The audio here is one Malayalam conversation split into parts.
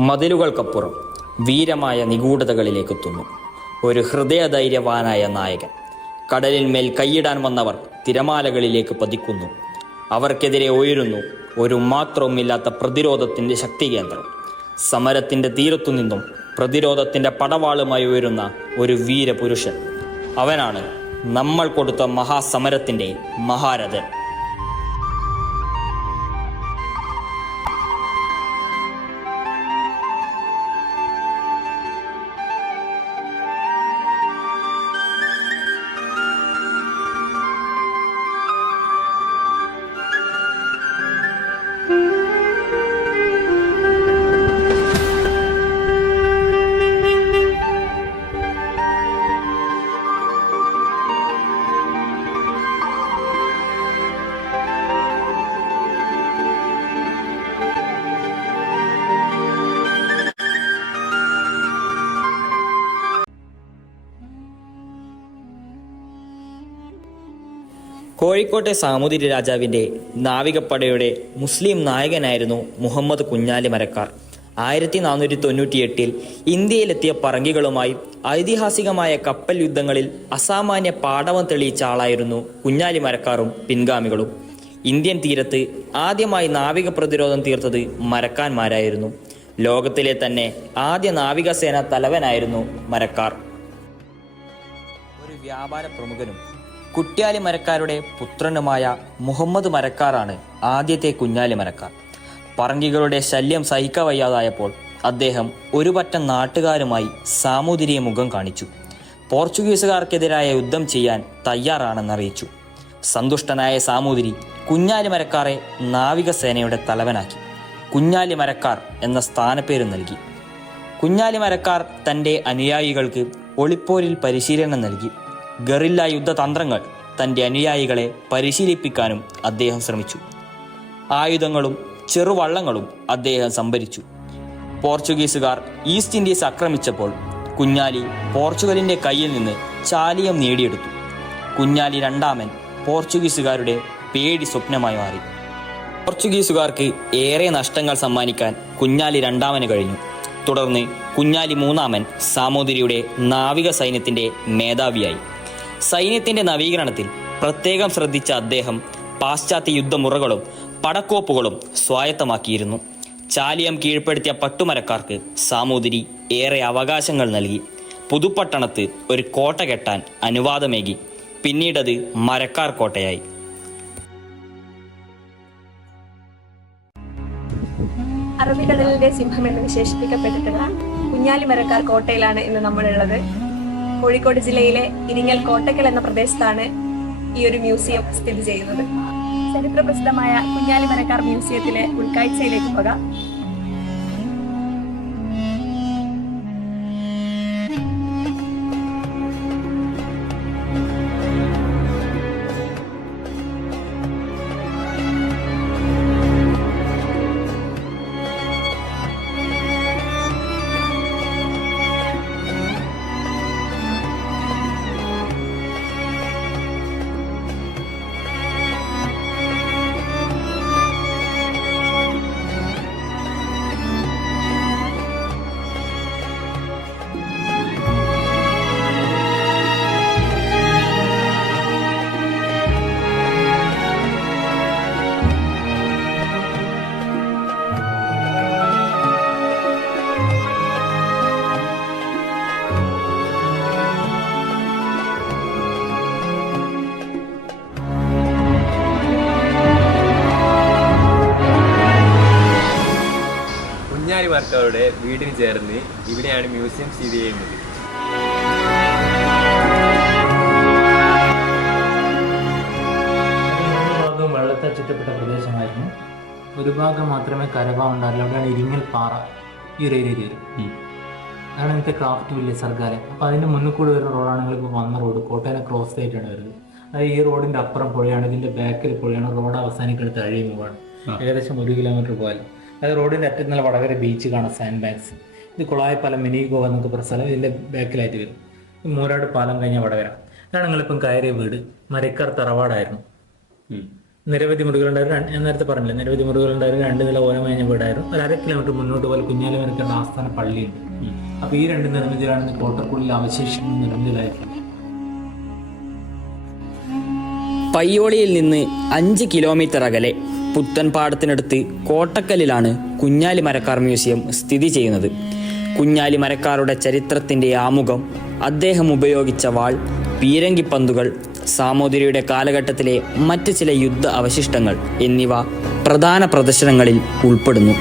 മതിലുകൾക്കപ്പുറം വീരമായ നിഗൂഢതകളിലേക്കെത്തുന്നു ഒരു ഹൃദയധൈര്യവാനായ നായകൻ. കടലിന്മേൽ കൈയിടാൻ വന്നവർ തിരമാലകളിലേക്ക് പതിക്കുന്നു. അവർക്കെതിരെ ഉയരുന്നു ഒരു മാത്രവുമില്ലാത്ത പ്രതിരോധത്തിൻ്റെ ശക്തികേന്ദ്രം. സമരത്തിൻ്റെ തീരത്തുനിന്നും പ്രതിരോധത്തിൻ്റെ പടവാളുമായി ഉയരുന്ന ഒരു വീരപുരുഷൻ. അവനാണ് നമ്മൾ കൊടുത്ത മഹാസമരത്തിൻ്റെ മഹാരഥൻ. കോഴിക്കോട്ടെ സാമൂതിരി രാജാവിൻ്റെ നാവികപ്പടയുടെ മുസ്ലിം നായകനായിരുന്നു മുഹമ്മദ് കുഞ്ഞാലി മരക്കാർ. 1498 ഇന്ത്യയിലെത്തിയ പറങ്കികളുമായി ഐതിഹാസികമായ കപ്പൽ യുദ്ധങ്ങളിൽ അസാമാന്യ പാടവം തെളിയിച്ച ആളായിരുന്നു കുഞ്ഞാലി മരക്കാറും പിൻഗാമികളും. ഇന്ത്യൻ തീരത്ത് ആദ്യമായി നാവിക പ്രതിരോധം തീർത്തത് മരക്കാന്മാരായിരുന്നു. ലോകത്തിലെ തന്നെ ആദ്യ നാവികസേന തലവനായിരുന്നു മരക്കാർ. ഒരു വ്യാപാര പ്രമുഖനും കുറ്റ്യാലി മരക്കാരുടെ പുത്രനുമായ മുഹമ്മദ് മരക്കാറാണ് ആദ്യത്തെ കുഞ്ഞാലി മരക്കാർ. പറങ്കികളുടെ ശല്യം സഹിക്കവയ്യാതായപ്പോൾ അദ്ദേഹം ഒരു പറ്റം നാട്ടുകാരുമായി സാമൂതിരിയെ മുഖം കാണിച്ചു. പോർച്ചുഗീസുകാർക്കെതിരായ യുദ്ധം ചെയ്യാൻ തയ്യാറാണെന്നറിയിച്ചു. സന്തുഷ്ടനായ സാമൂതിരി കുഞ്ഞാലി മരക്കാറെ നാവികസേനയുടെ തലവനാക്കി. കുഞ്ഞാലി മരക്കാർ എന്ന സ്ഥാനപ്പേര് നൽകി. കുഞ്ഞാലി മരക്കാർ തൻ്റെ അനുയായികൾക്ക് ഒളിപ്പോരിൽ പരിശീലനം നൽകി. ഗറില്ല യുദ്ധതന്ത്രങ്ങൾ തൻ്റെ അനുയായികളെ പരിശീലിപ്പിക്കാനും അദ്ദേഹം ശ്രമിച്ചു. ആയുധങ്ങളും ചെറുവള്ളങ്ങളും അദ്ദേഹം സംഭരിച്ചു. പോർച്ചുഗീസുകാർ ഈസ്റ്റ് ഇൻഡീസ് ആക്രമിച്ചപ്പോൾ കുഞ്ഞാലി പോർച്ചുഗലിൻ്റെ കയ്യിൽ നിന്ന് ചാലിയം നേടിയെടുത്തു. കുഞ്ഞാലി രണ്ടാമൻ പോർച്ചുഗീസുകാരുടെ പേടി സ്വപ്നമായി മാറി. പോർച്ചുഗീസുകാർക്ക് ഏറെ നഷ്ടങ്ങൾ സമ്മാനിക്കാൻ കുഞ്ഞാലി രണ്ടാമന് കഴിഞ്ഞു. തുടർന്ന് കുഞ്ഞാലി മൂന്നാമൻ സാമൂതിരിയുടെ നാവിക സൈന്യത്തിൻ്റെ മേധാവിയായി. സൈന്യത്തിൻ്റെ നവീകരണത്തിൽ പ്രത്യേകം ശ്രദ്ധിച്ച അദ്ദേഹം പാശ്ചാത്യ യുദ്ധമുറകളും പടക്കോപ്പുകളും സ്വായത്തമാക്കിയിരുന്നു. ചാലിയം കീഴ്പ്പെടുത്തിയ പട്ടുമരക്കാർക്ക് സാമൂതിരി ഏറെ അവകാശങ്ങൾ നൽകി. പുതുപ്പട്ടണത്ത് ഒരു കോട്ട കെട്ടാൻ അനുവാദമേകി. പിന്നീടത് മരക്കാർ കോട്ടയായി. അറബിക്കടലിന്റെ സിംഹം എന്ന് വിശേഷിപ്പിക്കപ്പെട്ടിട്ടുള്ള കുഞ്ഞാലി മരക്കാർ കോട്ടയിലാണ് ഇന്ന് നമ്മളുള്ളത്. കോഴിക്കോട് ജില്ലയിലെ ഇരിങ്ങൽ കോട്ടക്കൽ എന്ന പ്രദേശത്താണ് ഈ ഒരു മ്യൂസിയം സ്ഥിതി ചെയ്യുന്നത്. ചരിത്രപ്രസിദ്ധമായ കുഞ്ഞാലി മരക്കാർ മ്യൂസിയത്തിലെ ഉൾക്കാഴ്ചയിലേക്ക് പോകാം. കുഞ്ഞാലി മരക്കാരുടെ വീടിന് ചേർന്ന് ഇവിടെയാണ് മ്യൂസിയം സ്ഥിതി ചെയ്യുന്നത്. ഭാഗം വെള്ളത്താൽ ചുറ്റപ്പെട്ട പ്രദേശമായിരുന്നു. ഒരു ഭാഗം മാത്രമേ കരഭാഗമുണ്ടാവില്ല. അവിടെയാണ് ഇരിങ്ങൽ പാറ ഈ ഒരു ഏരിയയിൽ വരും. അതാണ് ഇന്നത്തെ ക്രാഫ്റ്റ് വില്ലേജ് സർക്കാർ. അപ്പോൾ അതിൻ്റെ മുന്നിൽ കൂടെ വരുന്ന റോഡാണ് നിങ്ങളിപ്പോൾ വന്ന റോഡ്. കോട്ടയിലെ ക്രോസ് ആയിട്ടാണ് വരുന്നത്. അത് ഈ റോഡിൻ്റെ അപ്പുറം പുഴയാണ്, ഇതിൻ്റെ ബാക്കിൽ പുഴയാണ്. റോഡ് അവസാനിക്കുന്നത് തഴയുമ്പോഴാണ്. ഏകദേശം 1 കിലോമീറ്റർ പോയാലും അത് റോഡിൻ്റെ അറ്റത്ത് നല്ല വടകര ബീച്ച് കാണാം, സാൻഡ് ബാഗ്സ്. ഇത് കുളായപ്പാലം, മിനി ഗോവ എന്നൊക്കെ പറഞ്ഞ സ്ഥലം ഇതിൻ്റെ ബാക്കിലായിട്ട് വരും. മൂരാട് പാലം കഴിഞ്ഞ വടകര. ഇതാണ് നിങ്ങളിപ്പം കയറിയ വീട്. മരക്കാർ തറവാടായിരുന്നു. നിരവധി മുറികളുണ്ടായിരുന്നു. ഞാൻ നേരത്തെ പറഞ്ഞില്ല, നിരവധി മുറികളുണ്ടായിരുന്നു. 2 നില ഓലമേഞ്ഞ വീടായിരുന്നു. ഒരു 1/2 കിലോമീറ്റർ മുന്നോട്ട് പോലെ കുഞ്ഞാലി മരക്കാരുടെ ആസ്ഥാന പള്ളിയുണ്ട്. അപ്പോൾ ഈ 2 നിർമ്മിതികളാണ് കോട്ടക്കുള്ളിൽ അവശേഷിക്കുന്ന നിർമ്മിതികളായിട്ടുള്ളത്. പയ്യോളിയിൽ നിന്ന് 5 കിലോമീറ്റർ അകലെ പുത്തൻപാടത്തിനടുത്ത് കോട്ടക്കലിലാണ് കുഞ്ഞാലി മരക്കാർ മ്യൂസിയം സ്ഥിതി ചെയ്യുന്നത്. കുഞ്ഞാലി മരക്കാരുടെ ചരിത്രത്തിൻ്റെ ആമുഖം, അദ്ദേഹം ഉപയോഗിച്ച വാൾ, പീരങ്കിപ്പന്തുകൾ, സാമൂതിരിയുടെ കാലഘട്ടത്തിലെ മറ്റ് ചില യുദ്ധ അവശിഷ്ടങ്ങൾ എന്നിവ പ്രധാന പ്രദർശനങ്ങളിൽ ഉൾപ്പെടുന്നു.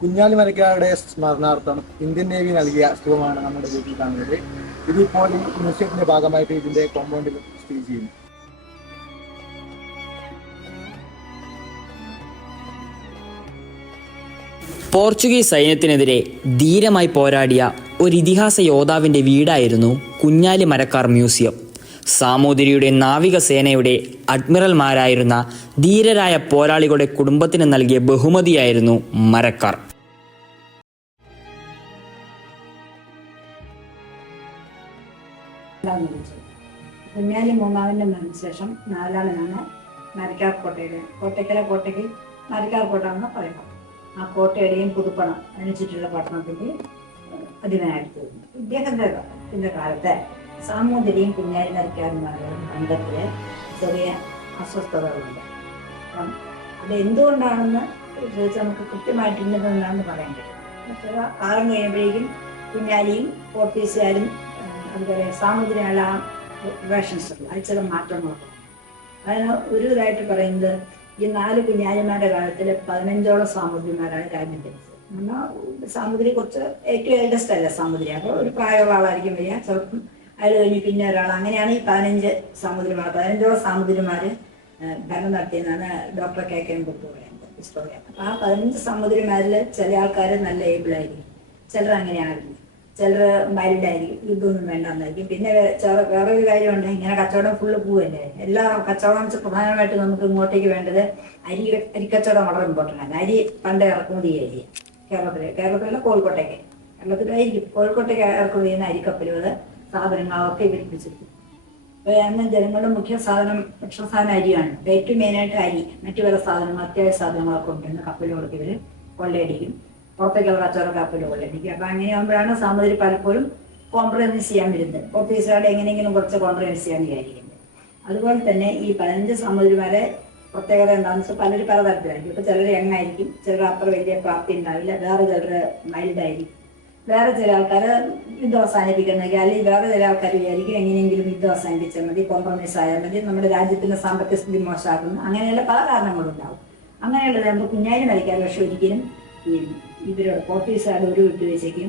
കുഞ്ഞാലി മരക്കാരുടെ സ്മരണാർത്ഥം ഇന്ത്യൻ നേവി നൽകിയ സ്തൂപമാണ് നമ്മുടെ വീട്ടിൽ കാണുന്നത്. ഇതിപ്പോൾ ഈ മ്യൂസിയത്തിന്റെ ഭാഗമായിട്ട് ഇതിന്റെ കോമ്പൗണ്ടിൽ സ്ഥിതി ചെയ്യുന്നു. പോർച്ചുഗീസ് സൈന്യത്തിനെതിരെ ധീരമായി പോരാടിയ ഒരു ഇതിഹാസ യോദ്ധാവിൻ്റെ വീടായിരുന്നു കുഞ്ഞാലി മരക്കാർ മ്യൂസിയം. സാമൂതിരിയുടെ നാവികസേനയുടെ അഡ്മിറൽമാരായിരുന്ന ധീരരായ പോരാളികളുടെ കുടുംബത്തിന് നൽകിയ ബഹുമതിയായിരുന്നു മരക്കാർ. കുഞ്ഞാലി മൂന്നാമൻ്റെ മരണശേഷം 4-ാമനാണ് മരക്കാർ കോട്ടയ്ക്ക് മരക്കാർ കോട്ട എന്ന് പറയുന്നത്. ആ കോട്ടയുടെയും പുതുപ്പണം അതിന് ചുറ്റുള്ള പട്ടണത്തിൻ്റെ അധിപനായിട്ട് ഇദ്ദേഹത്തിൻ്റെ കാലത്ത് സാമൂതിരിയും കുഞ്ഞാലി മരക്കാരുമാരുടെ ബന്ധത്തിൽ ചെറിയ അസ്വസ്ഥതകളുണ്ട്. അപ്പം അത് എന്തുകൊണ്ടാണെന്ന് ചോദിച്ചാൽ നമുക്ക് കൃത്യമായിട്ട് ഇന്നതെന്നാണ് പറയാൻ കഴിയും. കാലം കഴിയുമ്പോഴേക്കും കുഞ്ഞാലിയും പോർച്ചുഗീസുകാരും അതുപോലെ സാമൂതിരിയുള്ള ആ റിലേഷൻസ് അത് ചില മാറ്റങ്ങളൊക്കെ. അതിന് ഒരു ഇതായിട്ട് പറയുന്നത് ഈ 4 കുഞ്ഞാലിമാരുടെ കാലത്തിൽ 15ഓളം സാമൂതിരിമാരാണ് രാജ്യം ഭരിച്ചത്. എന്നാൽ സാമൂതിരി കുറച്ച് ഏറ്റവും എൽഡസ്റ്റ് അല്ല സാമൂതിരി, അപ്പോൾ ഒരു പ്രായമുള്ള ആളായിരിക്കും വരിക, ചിലപ്പം അയാൾ കഴിഞ്ഞ് പിന്നെ ഒരാൾ. അങ്ങനെയാണ് ഈ 15 സാമൂതിരിമാർ 15ഓളം സാമൂതിരിമാർ ഭരണം നടത്തിയെന്നാണ് ഡോക്ടർ KK കുറിപ്പ് പറയുന്നത്, ഹിസ്റ്റോറിയൻ. അപ്പോൾ ആ 15 സാമൂതിരിമാരിൽ ചില ആൾക്കാർ നല്ല ഏബിളായിരിക്കും, ചിലർ അങ്ങനെയായിരിക്കും, ചിലർ മൈൽഡായിരിക്കും, ഇതൊന്നും വേണ്ടെന്നായിരിക്കും. പിന്നെ വേറൊരു കാര്യമുണ്ട്, ഇങ്ങനെ കച്ചവടം ഫുള്ള് പോവല്ലേ, എല്ലാ കച്ചവടം വെച്ചാൽ പ്രധാനമായിട്ട് നമുക്ക് ഇങ്ങോട്ടേക്ക് വേണ്ടത് അരിക്കച്ചവടം വളരെ ഇമ്പോർട്ടൻ്റ് ആണ്. അരി പണ്ട് ഇറക്കുമതി അരി കേരളത്തിലല്ല കേരളത്തിലായിരിക്കും, കോഴിക്കോട്ടേക്ക് ഇറക്കുമതി ചെയ്യുന്ന അരിക്കപ്പലുകൾ സാധനങ്ങളൊക്കെ വിരിപ്പിച്ചിരിക്കും. അപ്പോൾ അന്ന് ജനങ്ങളുടെ മുഖ്യ സാധനം ഭക്ഷണ സാധനം അരിയാണ്. ഏറ്റവും മെയിനായിട്ട് അരി, മറ്റു പല സാധനങ്ങൾ അത്യാവശ്യ സാധനങ്ങളൊക്കെ കൊണ്ടുവന്ന് കപ്പലുകൾക്ക് ഇവർ കൊള്ളയടിക്കും, പുറത്തേക്കുള്ള കച്ചവട കപ്പൽ കൊള്ളയടിക്കും. അപ്പോൾ അങ്ങനെയാകുമ്പോഴാണ് സാമൂതിരി പലപ്പോഴും കോംപ്രമൈസ് ചെയ്യാൻ വരുന്നത്, പോർച്ചുഗീസുകാരുടെ എങ്ങനെയെങ്കിലും കുറച്ച് കോംപ്രമൈസ് ചെയ്യാൻ വിചാരിക്കുന്നത്. അതുപോലെ തന്നെ ഈ 15 സാമൂതിരിമാരെ പ്രത്യേകത എന്താണെന്ന് വെച്ചാൽ പലരും പലതരത്തിലായിരിക്കും. ഇപ്പോൾ ചിലർ യങ്ങായിരിക്കും, ചിലർ അത്ര വലിയ പ്രാപ്തി ഉണ്ടാവില്ല, വേറെ ചിലർ മൈൽഡായിരിക്കും, വേറെ ചില ആൾക്കാർ യുദ്ധം അവസാനിപ്പിക്കുന്നതൊക്കെ, അല്ലെങ്കിൽ വേറെ ചില ആൾക്കാർ വിചാരിക്കും എങ്ങനെയെങ്കിലും യുദ്ധം അവസാനിപ്പിച്ചാൽ മതി, കോംപ്രമൈസ് ആയാൽ മതി, നമ്മുടെ രാജ്യത്തിൻ്റെ സാമ്പത്തിക സ്ഥിതി മോശമാക്കുന്നു, അങ്ങനെയുള്ള പല കാരണങ്ങളുണ്ടാവും. അങ്ങനെയുള്ളത് നമ്മൾ കുഞ്ഞാലി മരക്കാർ പക്ഷെ ഒരിക്കലും ഇവരോട് പോർച്ചുഗീസുകാരുടെ ഒരു വിട്ടുവീഴ്ചയ്ക്കും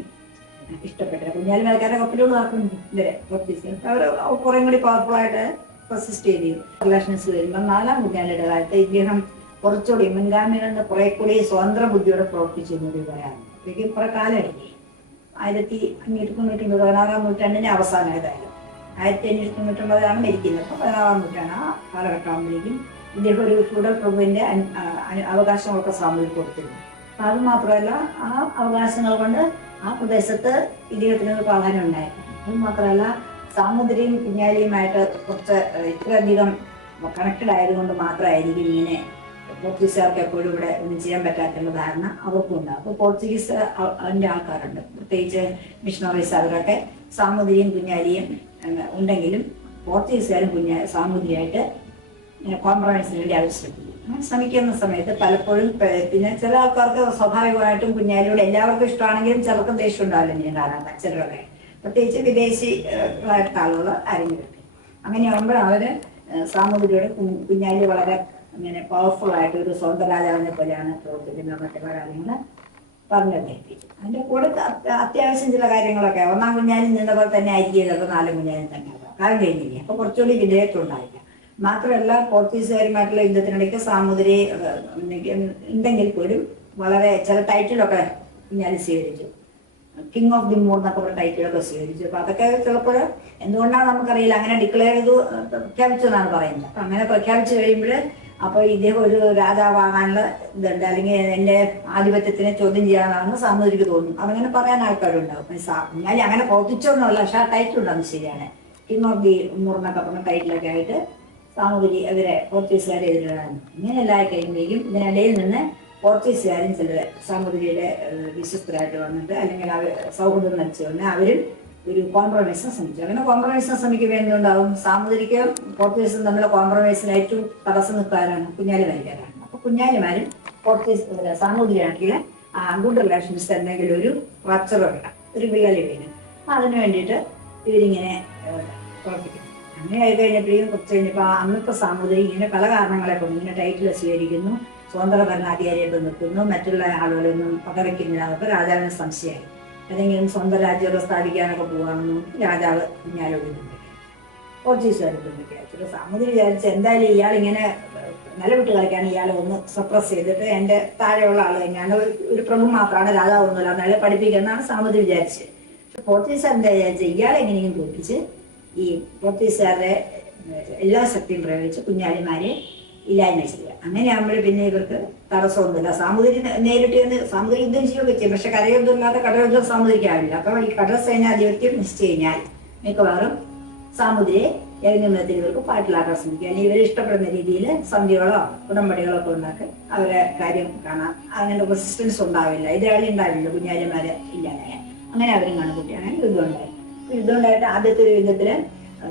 ഇഷ്ടപ്പെട്ടില്ല. കുഞ്ഞാലി മരക്കാരുടെ കപ്പലുകൾ ആക്കുന്നു ഇവരെ പോർച്ചുഗീസുകാർ. അവർ കുറേ കൂടി പവർഫുള്ളായിട്ട് റെസിസ്റ്റ് ചെയ്തു. റിലേഷൻസ് വരുമ്പോൾ 4-ാം കുഞ്ഞാലിയുടെ കാലത്ത് ഇദ്ദേഹം കുറച്ചുകൂടി മുൻഗാമികളുടെ കുറെ കൂടി സ്വതന്ത്ര ബുദ്ധിയോടെ പ്രവർത്തിച്ചിരുന്ന ഒരു ഇവരാണ്. അപ്പോഴേക്ക് കുറെ കാലം എടുക്കും. 1590 16-ാം നൂറ്റാണ്ടിന്റെ അവസാനമായതായാലും 1590 മരിക്കുന്നത്. അപ്പോൾ 16-ാം നൂറ്റാണ്ട് ആ കാലഘട്ടമാകുമ്പോഴേക്കും ഇദ്ദേഹം ഒരു ഫ്യൂഡൽ പ്രഭുവിന്റെ അവകാശങ്ങളൊക്കെ സാമൂഹിക കൊടുത്തിരുന്നു. അത് മാത്രമല്ല ആ അവകാശങ്ങൾ കൊണ്ട് ആ പ്രദേശത്ത് ഇദ്ദേഹത്തിന് ഒരു പ്രാധാന്യം ഉണ്ടായിരുന്നു. അത് മാത്രമല്ല സാമൂതിരിയും കുഞ്ഞാലിയുമായിട്ട് കുറച്ച് ഇത്രയധികം കണക്റ്റഡ് ആയതുകൊണ്ട് മാത്രമായിരിക്കും ഇങ്ങനെ പോർച്ചുഗീസുകാർക്ക് എപ്പോഴും ഇവിടെ ഒന്നും ചെയ്യാൻ പറ്റാത്തുള്ള ധാരണ അവർക്കും ഉണ്ട്. അപ്പോൾ പോർച്ചുഗീസ് അതിൻ്റെ ആൾക്കാരുണ്ട്, പ്രത്യേകിച്ച് മിഷണറീസ്. അവരൊക്കെ സാമൂതിരിയും കുഞ്ഞാലിയും ഉണ്ടെങ്കിലും പോർച്ചുഗീസുകാരും സാമൂതിരിയായിട്ട് കോംപ്രമൈസിന് വേണ്ടി അവർ ശ്രമിക്കും. അങ്ങനെ ശ്രമിക്കുന്ന സമയത്ത് പലപ്പോഴും പിന്നെ ചില ആൾക്കാർക്ക് സ്വാഭാവികമായിട്ടും കുഞ്ഞാലിയോട് എല്ലാവർക്കും ഇഷ്ടമാണെങ്കിലും ചിലർക്ക് ദേഷ്യം ഉണ്ടാവില്ല. ഞാൻ കാണാൻ ചിലരുടെ പ്രത്യേകിച്ച് വിദേശികളായിട്ടുള്ള ആളുകൾ ആരെങ്കിലും. അങ്ങനെയാകുമ്പോൾ അവര് സാമൂതിരിയോട് കുഞ്ഞാലി വളരെ ഇങ്ങനെ പവർഫുൾ ആയിട്ട് ഒരു സ്വന്തം രാജാവിനെ പോലെയാണ് പ്രവർത്തിക്കുന്നത് മറ്റുള്ള കാര്യങ്ങൾ പറഞ്ഞെത്തി. അതിന്റെ കൂടെ അത്യാവശ്യം ചില കാര്യങ്ങളൊക്കെ 1-ാം കുഞ്ഞാലിൽ നിന്ന പോലെ തന്നെ ആയിരിക്കും ചിലപ്പോൾ 4-ാം കുഞ്ഞാലിൽ തന്നെ കാലം കഴിഞ്ഞില്ല. അപ്പൊ കുറച്ചുകൂടി വിധേയത്വം ഉണ്ടായില്ല. മാത്രമല്ല പോർച്ചുഗീസുകാരുമായിട്ടുള്ള യുദ്ധത്തിനിടയ്ക്ക് സാമൂതിരി ഉണ്ടെങ്കിൽ പോലും വളരെ ചില ടൈറ്റിലൊക്കെ കുഞ്ഞാലി സ്വീകരിച്ചു. കിങ് ഓഫ് ദി മൂർ എന്നൊക്കെ പറഞ്ഞ ടൈറ്റിലൊക്കെ സ്വീകരിച്ചു. അപ്പൊ അതൊക്കെ ചിലപ്പോൾ എന്തുകൊണ്ടാണ് നമുക്കറിയില്ല, അങ്ങനെ ഡിക്ലെയർ ചെയ്തു പ്രഖ്യാപിച്ചു എന്നാണ് പറയുന്നത്. അപ്പൊ അങ്ങനെ പ്രഖ്യാപിച്ചു കഴിയുമ്പോൾ അപ്പോൾ ഇദ്ദേഹം ഒരു രാജാവാകാനുള്ള ഇതുണ്ട്, അല്ലെങ്കിൽ എന്റെ ആധിപത്യത്തിനെ ചോദ്യം ചെയ്യാനാണെന്ന് സാമൂതിരിക്ക് തോന്നും. അതങ്ങനെ പറയാൻ ആൾക്കാരുണ്ടാവും. കുഞ്ഞാലി അങ്ങനെ പ്രവർത്തിച്ചൊന്നുമല്ല, പക്ഷെ ആ ടൈറ്റിൽ ഉണ്ടാകും. ശരിയാണ്, കിങ് ഓഫ് ദി മൂർ എന്നൊക്കെ പറഞ്ഞ ടൈറ്റിലൊക്കെ ആയിട്ട് സാമൂതിരി അവരെ പോർച്ചുഗീസുകാരെ എതിരാണ്. ഇങ്ങനെയല്ല കഴിയുമ്പോഴേക്കും ഇതിനിടയിൽ നിന്ന് പോർച്ചുഗീസുകാരും ചിലർ സാമൂതിരിയുടെ വിശ്വസ്തരായിട്ട് വന്നിട്ട് അല്ലെങ്കിൽ അവർ സൗഹൃദം നയിച്ചുകൊണ്ട് അവരും ഒരു കോംപ്രമൈസിന് ശ്രമിച്ചു. അങ്ങനെ കോംപ്രമൈസിന് ശ്രമിക്കുമ്പോൾ എന്തുണ്ടാവും, സാമൂതിരിക്ക് പോർച്ചുഗീസും തമ്മിലുള്ള കോംപ്രമൈസിന് ഏറ്റവും തടസ്സം നിൽക്കാനാണ് കുഞ്ഞാലിമാരിക്കാരാണ്. അപ്പൊ കുഞ്ഞാലിമാരും പോർച്ചുഗീസ് സാമൂതിരിയാണെങ്കിൽ ഗുഡ് റിലേഷൻസ് എന്തെങ്കിലും ഒരു റപ്ചർ വേണം, ഒരു വിള്ളൽ വീണ്. അതിന് വേണ്ടിയിട്ട് ഇവരിങ്ങനെ പ്രവർത്തിക്കും. അങ്ങനെ ആയി കഴിഞ്ഞപ്പോഴേക്കും കുറച്ച് കഴിഞ്ഞപ്പോൾ അന്നത്തെ സാമൂതിരി ഇങ്ങനെ പല കാരണങ്ങളെ കൊണ്ട് ഇങ്ങനെ ടൈറ്റിൽ സ്വീകരിക്കുന്നു, സ്വതന്ത്ര ഭരണാധികാരിയായിട്ട് നിൽക്കുന്നു, മറ്റുള്ള ആളുകളൊന്നും പകവയ്ക്കുന്നില്ല. അതൊക്കെ രാജാവിന് സംശയമായി. ഏതെങ്കിലും സ്വന്തം രാജ്യമൊക്കെ സ്ഥാപിക്കാനൊക്കെ പോകാമെന്നും രാജാവ് കുഞ്ഞാലോട് പോർച്ചുഗീസുകാർ സാമൂതിരി വിചാരിച്ച എന്തായാലും ഇയാൾ ഇങ്ങനെ നിലവിട്ട് കളിക്കാൻ ഇയാളെ ഒന്ന് സപ്രസ് ചെയ്തിട്ട് എൻ്റെ താഴെയുള്ള ആൾ തന്നെയാണ്, ഒരു പ്രഭു മാത്രമാണ്, രാജാവ് ഒന്നുമില്ല, എന്നാലും പഠിപ്പിക്കുന്നതാണ് സാമൂതിരി വിചാരിച്ചത്. പക്ഷെ പോർച്ചുഗീസുകാർ എന്താ വിചാരിച്ചത്, ഇയാളെ എങ്ങനെയും തോൽപ്പിച്ച് ഈ പോർച്ചുഗീസുകാരുടെ എല്ലാ ശക്തിയും പ്രയോഗിച്ച് കുഞ്ഞാലിമാരെ ഇല്ലായ്മ ചെയ്യുക. അങ്ങനെയാകുമ്പോൾ പിന്നെ ഇവർക്ക് തടസ്സമൊന്നുമില്ല. സാമൂതിരി നേരിട്ട് സാമൂതിരി യുദ്ധം ചെയ്യുകയൊക്കെ ചെയ്യും, പക്ഷെ കരയുദ്ധം ഇല്ലാത്ത കടയുദ്ധം സാമൂതിരിക്കാവില്ല. അപ്പൊ ഈ കടൽ സൈന്യാധിപത്യം നിശ്ചയിച്ചു കഴിഞ്ഞാൽ മിക്കവാറും സാമൂതിരിയെ ഏതെങ്കിലും വിധത്തിൽ ഇവർക്ക് പാട്ടിലാക്കാൻ ശ്രമിക്കുക, അല്ലെങ്കിൽ ഇവർ ഇഷ്ടപ്പെടുന്ന രീതിയിൽ സന്ധികളോ ഉടമ്പടികളോ ഒക്കെ ഉണ്ടാക്കി അവരെ കാര്യം കാണാം. അങ്ങനെ റെസിസ്റ്റൻസ് ഉണ്ടാവില്ല, എതിരാളി ഉണ്ടാവില്ല, കുഞ്ഞാലിമാരെ ഇല്ലാതായ. അങ്ങനെ അവരും കണക്കുട്ടി. അങ്ങനെ യുദ്ധം ഉണ്ടായി. യുദ്ധം ഉണ്ടായിട്ട് ആദ്യത്തെ ഒരു യുദ്ധത്തില്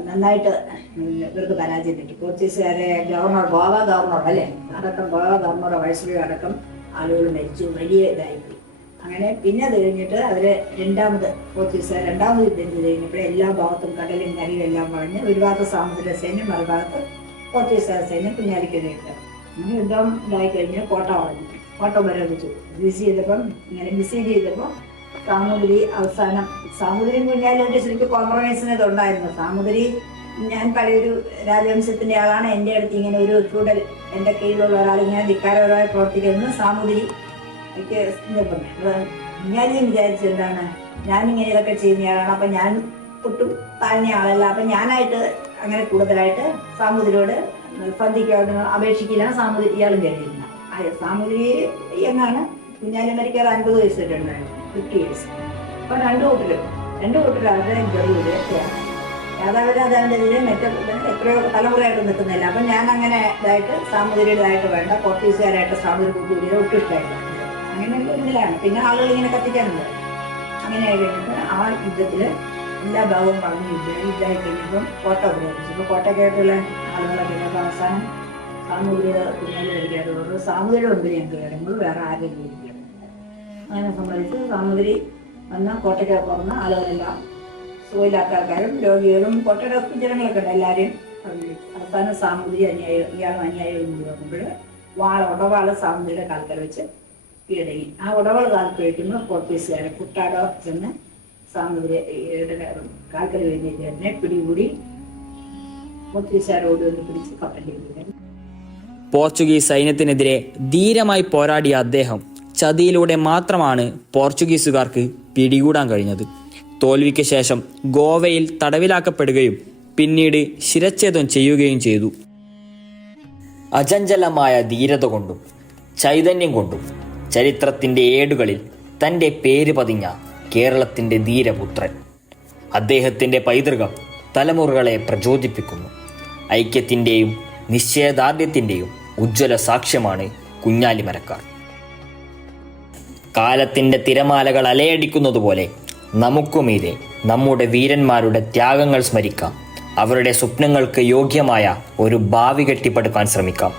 നന്നായിട്ട് ഇവർക്ക് പരാജയപ്പെട്ടു. പോർച്ചുഗീസുകാരെ ഗോവ ഗവർണർ അല്ലെ അടക്കം, ഗോവ ഗവർണർ വൈസ്രോയി അടക്കം ആളുകൾ മരിച്ചു, വലിയ ഇതായിപ്പോയി. അങ്ങനെ പിന്നെ അത് കഴിഞ്ഞിട്ട് അവര് പോർച്ചുഗീസുകാർ രണ്ടാമത് യുദ്ധം ചെയ്ത് കഴിഞ്ഞപ്പോൾ എല്ലാ ഭാഗത്തും കടലും കരയും എല്ലാം പറഞ്ഞ് ഒരു ഭാഗത്ത് സാമുദ്ര സൈന്യം, മറുഭാഗത്ത് പോർച്ചുഗീസുകാർ സൈന്യം കുഞ്ഞാലിക്കെതിരെ. അങ്ങനെ യുദ്ധം ഇതായി കഴിഞ്ഞ് കോട്ട പറഞ്ഞു, കോട്ട ഉപരോധിച്ചു. ബിസീജ് ചെയ്തപ്പോൾ സാമൂതിരി അവസാനം, സാമൂതിരി കുഞ്ഞാലിയായിട്ട് ശരിക്കും കോംപ്രമൈസിന് ഇതുണ്ടായിരുന്നു. സാമൂതിരി ഞാൻ പഴയൊരു രാജവംശത്തിന്റെ ആളാണ്, എൻ്റെ അടുത്ത് ഇങ്ങനെ ഒരു ഫ്യൂഡൽ എൻ്റെ കീഴിലുള്ള ഒരാൾ ഇങ്ങനെ ധിക്കാരപരമായി പ്രവർത്തിക്കുന്നത് സാമൂതിരി എനിക്ക് കുഞ്ഞാലിയും വിചാരിച്ചത് എന്താണ്, ഞാനിങ്ങനെ ഇതൊക്കെ ചെയ്യുന്നയാളാണ്, അപ്പൊ ഞാൻ ഒട്ടും താഴ്ന്ന ആളല്ല, അപ്പൊ ഞാനായിട്ട് അങ്ങനെ കൂടുതലായിട്ട് സാമൂതിരിയോട് സന്ധിക്കാതെ അപേക്ഷിക്കില്ല സാമൂതിരി ഇയാളും കരുതിയിരുന്നത്. സാമൂതിരി എന്നാണ് കുഞ്ഞാലി മരിക്കാറ് 50 വയസ്സിട്ടുണ്ടായിരുന്നു, 50 years. അപ്പൊ രണ്ടു കൂട്ടരും അവരുടെ രാജാവിന്റെ ഇതിൽ എത്രയോ തലമുറയായിട്ട് നിൽക്കുന്നില്ല. അപ്പൊ ഞാൻ അങ്ങനെ ഇതായിട്ട് സാമൂതിരിയുടേതായിട്ട് വേണ്ട, പോർച്ചുഗീസുകാരായിട്ട് സാമൂതിരി കൂട്ടിയ ഒട്ടും ഇഷ്ടമായില്ല. അങ്ങനെ ഇതിലാണ് പിന്നെ ആളുകൾ ഇങ്ങനെ കത്തിക്കാനുണ്ട്. അങ്ങനെ ആയി കഴിഞ്ഞിട്ട് ആ യുദ്ധത്തില് എല്ലാ ഭാഗവും പറഞ്ഞു ഇതായി കഴിഞ്ഞപ്പം കോട്ട ഉപയോഗിച്ചു. ഇപ്പൊ കോട്ടയ്ക്കായിട്ടുള്ള ആളുകളൊക്കെ അവസാനം സാമൂതിരിയുടെ കുഞ്ഞാലി കഴിക്കാറുള്ളത് സാമൂതിരിയുടെ മുമ്പിൽ ഞങ്ങൾക്ക് കയറുമ്പോൾ വേറെ ആരെയും ഇരിക്കുക. അങ്ങനെ സംബന്ധിച്ച് സാമൂതിരി വന്ന കോട്ടയ്ക്ക് പുറന്ന ആളുകളെല്ലാം സുഖമില്ലാത്ത ആൾക്കാരും രോഗികളും കോട്ടയുടെ ജനങ്ങളൊക്കെ ഉണ്ട്, എല്ലാവരെയും അവസാനം സാമൂതിരി ഇയാളും അനുയായികളും കൂടി നോക്കുമ്പോൾ ഉടവാള് സാമൂതിരിയുടെ കാൽക്കൽ വെച്ച് കീഴടങ്ങി. ആ ഉടവാള് കാൽക്ക് വയ്ക്കുമ്പോൾ പോർച്ചുഗീസുകാരെ കുട്ടാടോ ചെന്ന് സാമൂതിരിയുടെ കാൽക്കൽ കഴിഞ്ഞിട്ട് പിടികൂടി പോർച്ചുഗീസുകാരോട് ഒന്ന് പിടിച്ച് കപ്പലിൽ കയറി. പോർച്ചുഗീസ് സൈന്യത്തിനെതിരെ ധീരമായി പോരാടിയ അദ്ദേഹം ചതിയിലൂടെ മാത്രമാണ് പോർച്ചുഗീസുകാർക്ക് പിടികൂടാൻ കഴിഞ്ഞത്. തോൽവിക്ക് ശേഷം ഗോവയിൽ തടവിലാക്കപ്പെടുകയും പിന്നീട് ശിരച്ഛേദം ചെയ്യുകയും ചെയ്തു. അചഞ്ചലമായ ധീരത കൊണ്ടും ചൈതന്യം കൊണ്ടും ചരിത്രത്തിൻ്റെ ഏടുകളിൽ തൻ്റെ പേര് പതിഞ്ഞ കേരളത്തിൻ്റെ ധീരപുത്രൻ. അദ്ദേഹത്തിൻ്റെ പൈതൃകം തലമുറകളെ പ്രചോദിപ്പിക്കുന്നു. ഐക്യത്തിൻ്റെയും നിശ്ചയദാർഢ്യത്തിൻ്റെയും ഉജ്ജ്വല സാക്ഷ്യമാണ് കുഞ്ഞാലിമരക്കാർ. കാലത്തിൻ്റെ തിരമാലകൾ അലയടിക്കുന്നതുപോലെ നമുക്കുമീതെ നമ്മുടെ വീരന്മാരുടെ ത്യാഗങ്ങൾ സ്മരിക്കാം. അവരുടെ സ്വപ്നങ്ങൾക്ക് യോഗ്യമായ ഒരു ഭാവി കെട്ടിപ്പടുക്കാൻ ശ്രമിക്കാം.